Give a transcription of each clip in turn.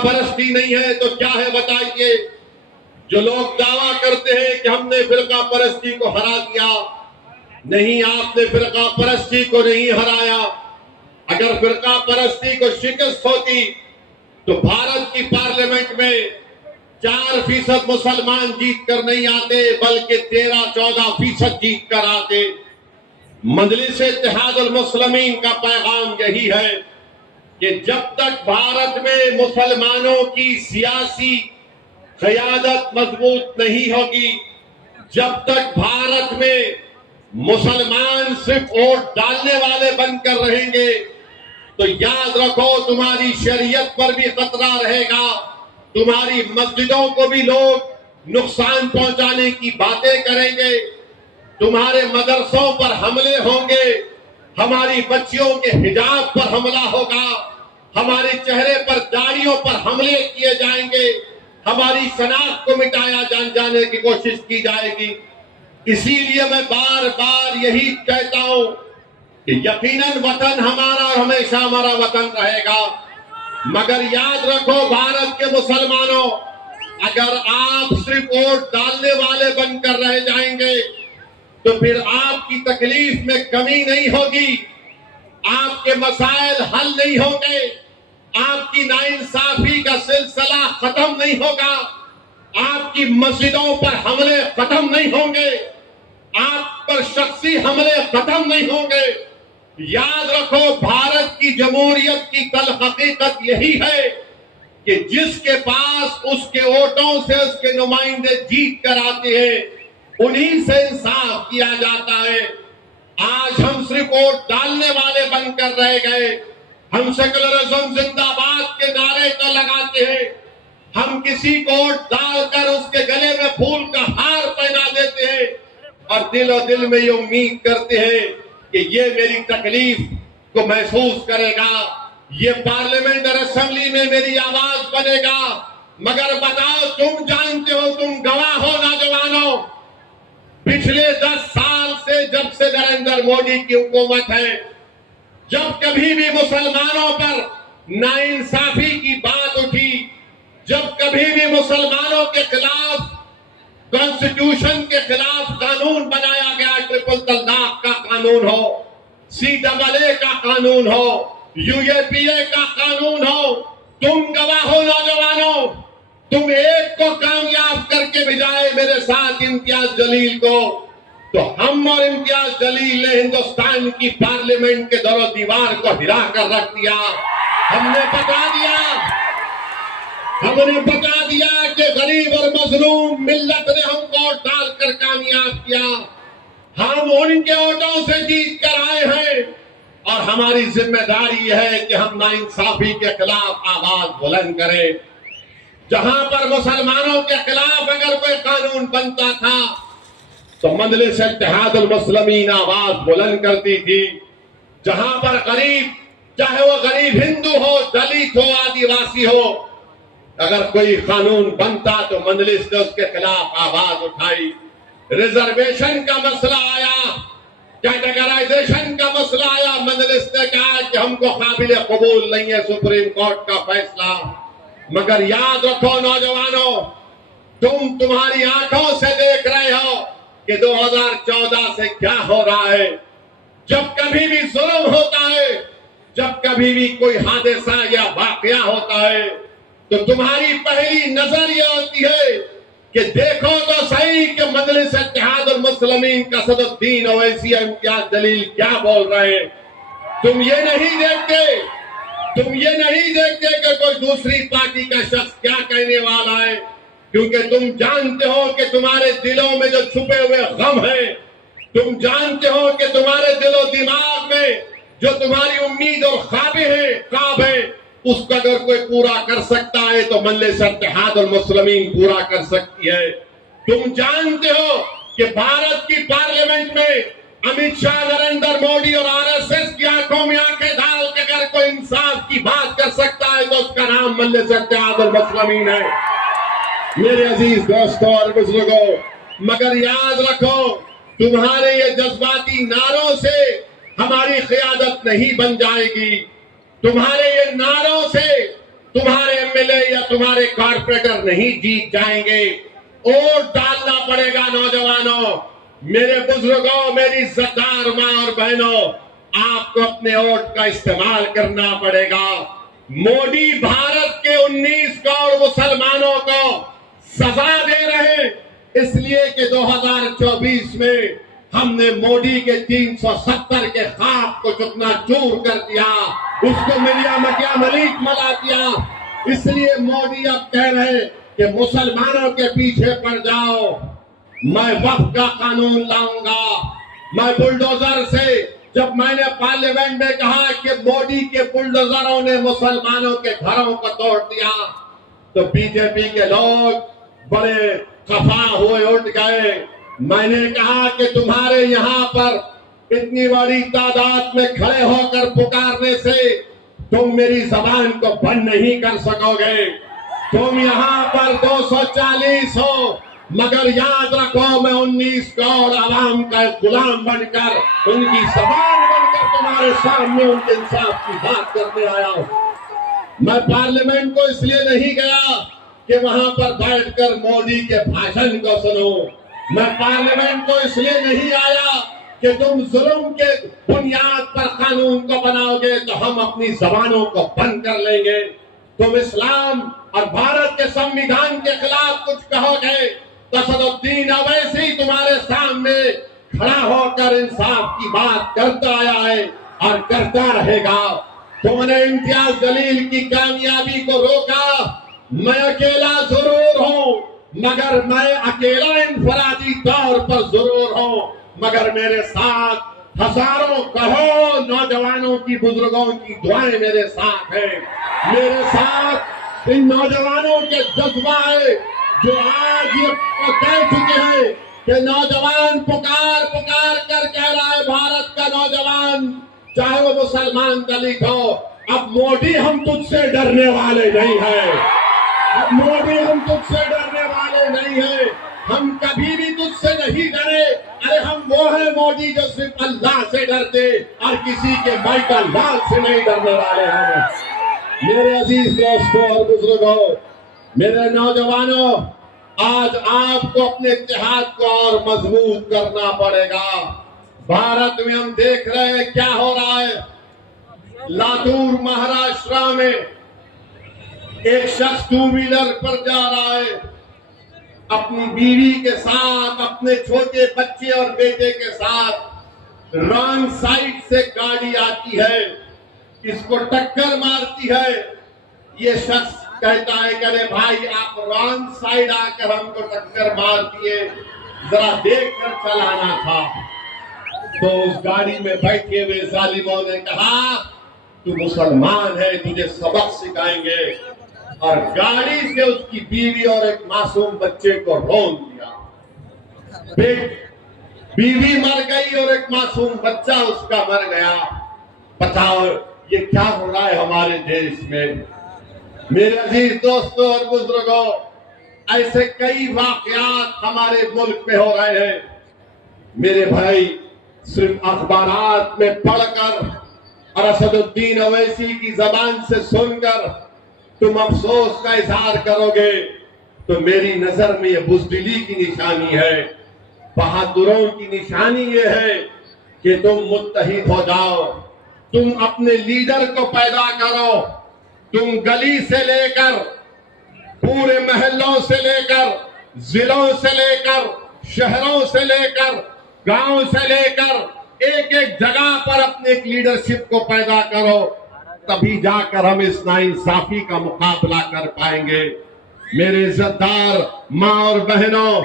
परस्ती नहीं है तो क्या है बताइए। जो लोग दावा करते हैं कि हमने फिरका परस्ती को हरा दिया, नहीं, आपने फिरका परस्ती को नहीं हराया। अगर फिरका परस्ती को शिकस्त होती तो भारत की पार्लियामेंट में 4% मुसलमान जीत कर नहीं आते, बल्कि 13-14% जीत कर आते। मजलिस इत्तेहादुल मुस्लिमीन का पैगाम यही है कि जब तक भारत में मुसलमानों की सियासी क़यादत मजबूत नहीं होगी, जब तक भारत में मुसलमान सिर्फ वोट डालने वाले बनकर रहेंगे, तो याद रखो तुम्हारी शरीयत पर भी खतरा रहेगा, तुम्हारी मस्जिदों को भी लोग नुकसान पहुंचाने की बातें करेंगे, तुम्हारे मदरसों पर हमले होंगे, हमारी बच्चियों के हिजाब पर हमला होगा, हमारे चेहरे पर दाढ़ियों पर हमले किए जाएंगे, हमारी शनाख्त को मिटाया जाने की कोशिश की जाएगी। इसीलिए मैं बार बार यही कहता हूं कि यकीनन वतन हमारा और हमेशा हमारा वतन रहेगा, मगर याद रखो भारत के मुसलमानों, अगर आप सिर्फ वोट डालने वाले बनकर रह जाएंगे तो फिर आपकी तकलीफ में कमी नहीं होगी, आपके मसाइल हल नहीं होंगे, आपकी नाइंसाफी का सिलसिला खत्म नहीं होगा, आपकी मस्जिदों पर हमले खत्म नहीं होंगे, आप पर शख्सी हमले खत्म नहीं होंगे। याद रखो भारत की जमहूरियत की कल हकीकत यही है कि जिसके पास उसके वोटों से उसके नुमाइंदे जीत कर आते हैं, उन्हीं से इंसाफ किया जाता है। आज हम सिर्फ वोट डालने वाले बनकर रह गए, हम सेकुलरिज्म जिंदाबाद के नारे तो लगाते हैं, हम किसी को वोट डालकर उसके गले में फूल का हार पहना देते हैं और दिल में ये उम्मीद करते हैं कि ये मेरी तकलीफ को महसूस करेगा, ये पार्लियामेंट और असेंबली में मेरी आवाज बनेगा। मगर बताओ, तुम जानते हो, तुम गवाह हो नौजवानों, पिछले 10 साल से जब से नरेंद्र मोदी की हुकूमत है, जब कभी भी मुसलमानों पर नाइंसाफी की बात उठी, जब कभी भी मुसलमानों के खिलाफ कॉन्स्टिट्यूशन के खिलाफ कानून बनाया गया, ट्रिपल तलाक का कानून हो, CAA का कानून हो, UAPA का कानून हो, तुम गवाह हो नौजवानों, तुम एक को कामयाब करके भिजाए मेरे साथ इम्तियाज जलील को, तो हम और इम्तियाज जलील ने हिंदुस्तान की पार्लियामेंट के दरो दीवार को हिला कर रख दिया। हमने बता दिया कि गरीब और मजलूम मिल्लत ने हमको डालकर कामयाब किया, हम उनके वोटों से जीत कर आए हैं और हमारी जिम्मेदारी है कि हम नाइंसाफी के खिलाफ आवाज बुलंद करें। जहां पर मुसलमानों के खिलाफ अगर कोई कानून बनता था तो मजलिस इत्तेहादुल मुस्लिमीन आवाज बुलंद करती थी। जहां पर गरीब, चाहे वो गरीब हिंदू हो, दलित हो, आदिवासी हो, अगर कोई कानून बनता तो मजलिस ने उसके खिलाफ आवाज उठाई। रिजर्वेशन का मसला आया, कैटेगराइजेशन का मसला आया, मजलिस ने कहा कि हमको काबिल कबूल नहीं है सुप्रीम कोर्ट का फैसला। मगर याद रखो नौजवानों, तुम्हारी आंखों से देख रहे हो कि 2014 से क्या हो रहा है। जब कभी भी जुल्म होता है, जब कभी भी कोई हादसा या वाकया होता है, तो तुम्हारी पहली नजर यह होती है कि देखो तो सही कि मजलिस इत्तेहादुल मुस्लिमीन का सदरुद्दीन ओवैसी इम्तियाज जलील क्या बोल रहे हैं। तुम ये नहीं देखते कि कोई दूसरी पार्टी का शख्स क्या कहने वाला है, क्योंकि तुम जानते हो कि तुम्हारे दिलों में जो छुपे हुए गम है, तुम जानते हो कि तुम्हारे दिलो दिमाग में जो तुम्हारी उम्मीद और ख्वाब है, उसको अगर कोई पूरा कर सकता है तो मजलिस इत्तेहादुल मुस्लिमीन पूरा कर सकती है। तुम जानते हो कि भारत की पार्लियामेंट में अमित शाह, नरेंद्र मोदी और RSS की आंखों में आंखें डाल के अगर कोई इंसाफ की बात कर सकता है तो उसका नाम मजलिस इत्तेहादुल मुस्लिमीन है। मेरे अजीज दोस्तों और बुजुर्गों, मगर याद रखो, तुम्हारे ये जज्बाती नारों से हमारी क़यादत नहीं बन जाएगी। तुम्हारे ये नारों से तुम्हारे MLA एमएलए या तुम्हारे कॉर्पोरेटर नहीं जीत जाएंगे। वोट डालना पड़ेगा नौजवानों, मेरे बुजुर्गों, मेरी इज्जतदार मां और बहनों, आपको अपने वोट का इस्तेमाल करना पड़ेगा। मोदी भारत के 19 करोड़ मुसलमानों को सजा दे रहे, इसलिए कि 2024 में हमने मोदी के 370 के ख्वाब को चुकना चूर कर दिया, उसको मिलिया मकिया मलिक मला दिया। इसलिए मोदी अब कह रहे कि मुसलमानों के पीछे पड़ जाओ, मैं वक्फ का कानून लाऊंगा, मैं बुलडोजर से। जब मैंने पार्लियामेंट में कहा कि मोदी के बुलडोजरों ने मुसलमानों के घरों को तोड़ दिया, तो बीजेपी के लोग बड़े खफा हुए उठ गए। मैंने कहा कि तुम्हारे यहाँ पर इतनी बड़ी तादाद में खड़े होकर पुकारने से तुम मेरी जबान को बंद नहीं कर सकोगे। तुम यहाँ पर 240 हो, मगर याद रखो मैं 19 करोड़ आवाम का गुलाम बनकर, उनकी जबान बनकर तुम्हारे सामने उनके इंसाफ की बात करने आया हूं। मैं पार्लियामेंट को इसलिए नहीं गया कि वहां पर बैठकर मोदी के भाषण को सुनो। मैं पार्लियामेंट को इसलिए नहीं आया कि तुम जुल्म के बुनियाद पर कानून को बनाओगे तो हम अपनी जबानों को बंद कर लेंगे। तुम इस्लाम और भारत के संविधान के खिलाफ कुछ कहोगे तो असदुद्दीन अवैसी तुम्हारे सामने खड़ा होकर इंसाफ की बात करता आया है और करता रहेगा। तुमने इम्तियाज जलील की कामयाबी को रोका। मैं अकेला जरूर हूं, मगर मैं अकेला इंफरादी तौर पर जरूर हूं, मगर मेरे साथ हजारों करोड़ नौजवानों की, बुजुर्गों की दुआएं मेरे साथ है। मेरे साथ इन नौजवानों के जज्बा है जो आज ये कह चुके हैं कि नौजवान पुकार पुकार कर कह रहा है, भारत का नौजवान चाहे वो मुसलमान दलित हो, अब मोदी हम तुझसे डरने वाले नहीं है। अब मोदी हम तुझसे डरने वाले नहीं है, हम कभी भी तुझसे नहीं डरे। अरे हम वो है मोदी जो सिर्फ अल्लाह से डरते और किसी के माइका लाल से नहीं डरने वाले हैं। मेरे अजीज दोस्तों और बुजुर्गों, मेरे नौजवानों, आज आपको अपने इत्तेहाद को और मजबूत करना पड़ेगा। भारत में हम देख रहे हैं क्या हो रहा है। लातूर महाराष्ट्र में एक शख्स 2 व्हीलर पर जा रहा है, अपनी बीवी के साथ, अपने छोटे बच्चे और बेटे के साथ। रॉन्ग साइड से गाड़ी आती है, इसको टक्कर मारती है। ये शख्स कहता है कि अरे भाई आप रॉन्ग साइड आकर हमको टक्कर मार दिए, जरा देख कर चलाना था। तो उस गाड़ी में बैठे हुए जालिमों ने कहा तू मुसलमान है, तुझे सबक सिखाएंगे, और गाड़ी से उसकी बीवी और एक मासूम बच्चे को रौंद दिया। बीवी मर गई और एक मासूम बच्चा उसका मर गया। बताओ ये क्या हो रहा है हमारे देश में। मेरे अजीज दोस्तों और बुजुर्गों, ऐसे कई वाकयात हमारे मुल्क में हो रहे हैं। मेरे भाई, सिर्फ अखबारात में पढ़कर और असदुद्दीन अवैसी की जबान से सुनकर तुम अफसोस का इजहार करोगे तो मेरी नजर में यह बुज़दिली की निशानी है। बहादुरों की निशानी यह है कि तुम मुत्तहिद हो जाओ, तुम अपने लीडर को पैदा करो। तुम गली से लेकर, पूरे महल्लों से लेकर, जिलों से लेकर, शहरों से लेकर, गांव से लेकर एक एक जगह पर अपने एक लीडरशिप को पैदा करो, तभी जाकर हम इस नाइंसाफी का मुकाबला कर पाएंगे। मेरे इज्जतदार माँ और बहनों,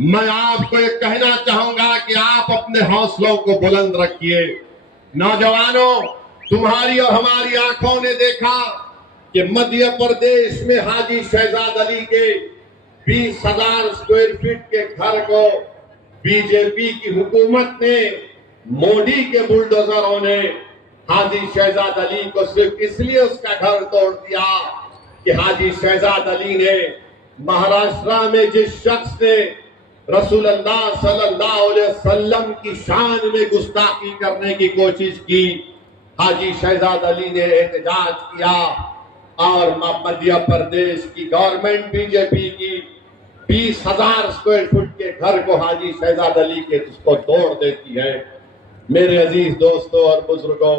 मैं आपको एक कहना चाहूंगा कि आप अपने हौसलों को बुलंद रखिए। नौजवानों, तुम्हारी और हमारी आंखों ने देखा कि मध्य प्रदेश में हाजी शहजाद अली के 20,000 स्क्वायर फीट के घर को बीजेपी की हुकूमत ने, मोदी के बुलडोजरों ने हाजी शहजाद अली को सिर्फ इसलिए उसका घर तोड़ दिया कि हाजी शहजाद अली ने महाराष्ट्र में जिस शख्स ने रसूलुल्लाह सल्लल्लाहु अलैहि वसल्लम की शान में गुस्ताखी करने की कोशिश की, हाजी शहजाद अली ने एहतजाज किया और मध्य प्रदेश की गवर्नमेंट बीजेपी की 20,000 स्क्वायर फुट के घर को हाजी शहजाद अली के उसको तोड़ देती है। मेरे अजीज दोस्तों और बुजुर्गों,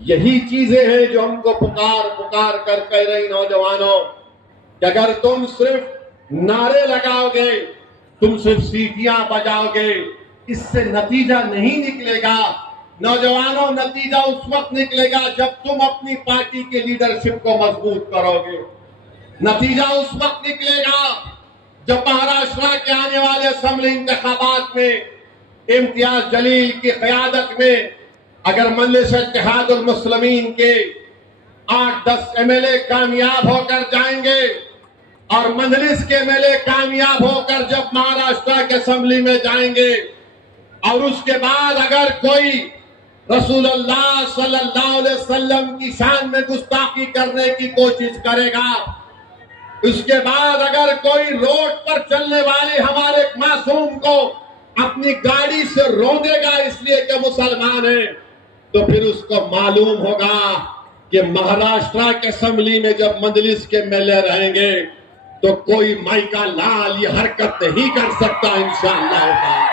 यही चीजें हैं जो हमको पुकार पुकार कर कह रही नौजवानों कि अगर तुम सिर्फ नारे लगाओगे, तुम सिर्फ सीटियां बजाओगे, इससे नतीजा नहीं निकलेगा। नौजवानों, नतीजा उस वक्त निकलेगा जब तुम अपनी पार्टी के लीडरशिप को मजबूत करोगे। नतीजा उस वक्त निकलेगा जब महाराष्ट्र के आने वाले असेंबली इंतखाबात में इम्तियाज जलील की क़यादत में अगर मजलिस इत्तेहादुल मुस्लिमीन के 8-10 एमएलए कामयाब होकर जाएंगे और मजलिस के एमएलए कामयाब होकर जब महाराष्ट्र के असेंबली में जाएंगे और उसके बाद अगर कोई रसूलुल्लाह सल्लल्लाहु अलैहि वसल्लम की शान में गुस्ताखी करने की कोशिश करेगा, उसके बाद अगर कोई रोड पर चलने वाले हमारे मासूम को अपनी गाड़ी से रोंदेगा इसलिए कि मुसलमान है, तो फिर उसको मालूम होगा कि महाराष्ट्र के असेंबली में जब मजलिस के एमएलए रहेंगे तो कोई माई का लाल ये हरकत नहीं कर सकता इंशाअल्लाह।